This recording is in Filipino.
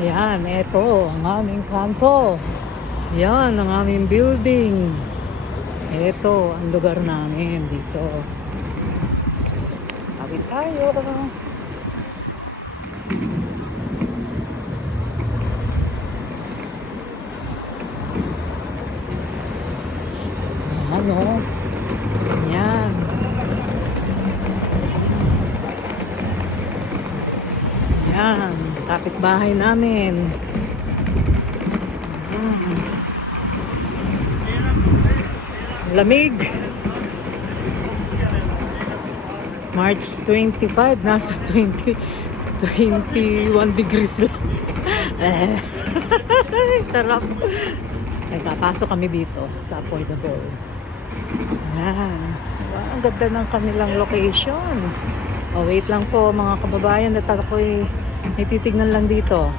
Ayan, ito ang aming kanto. Yan ang aming building. Ito ang lugar namin dito. Kawit tayo. Ano? Yan. Yan. Kapitbahay namin. Lamig. March 25, nasa 21 degrees lang. Sarap. Nagpapasok kami dito sa affordable. Yan. Wow, ang ganda ng kanilang location. Oh, wait lang po mga kababayan at ako'y may titignan lang dito.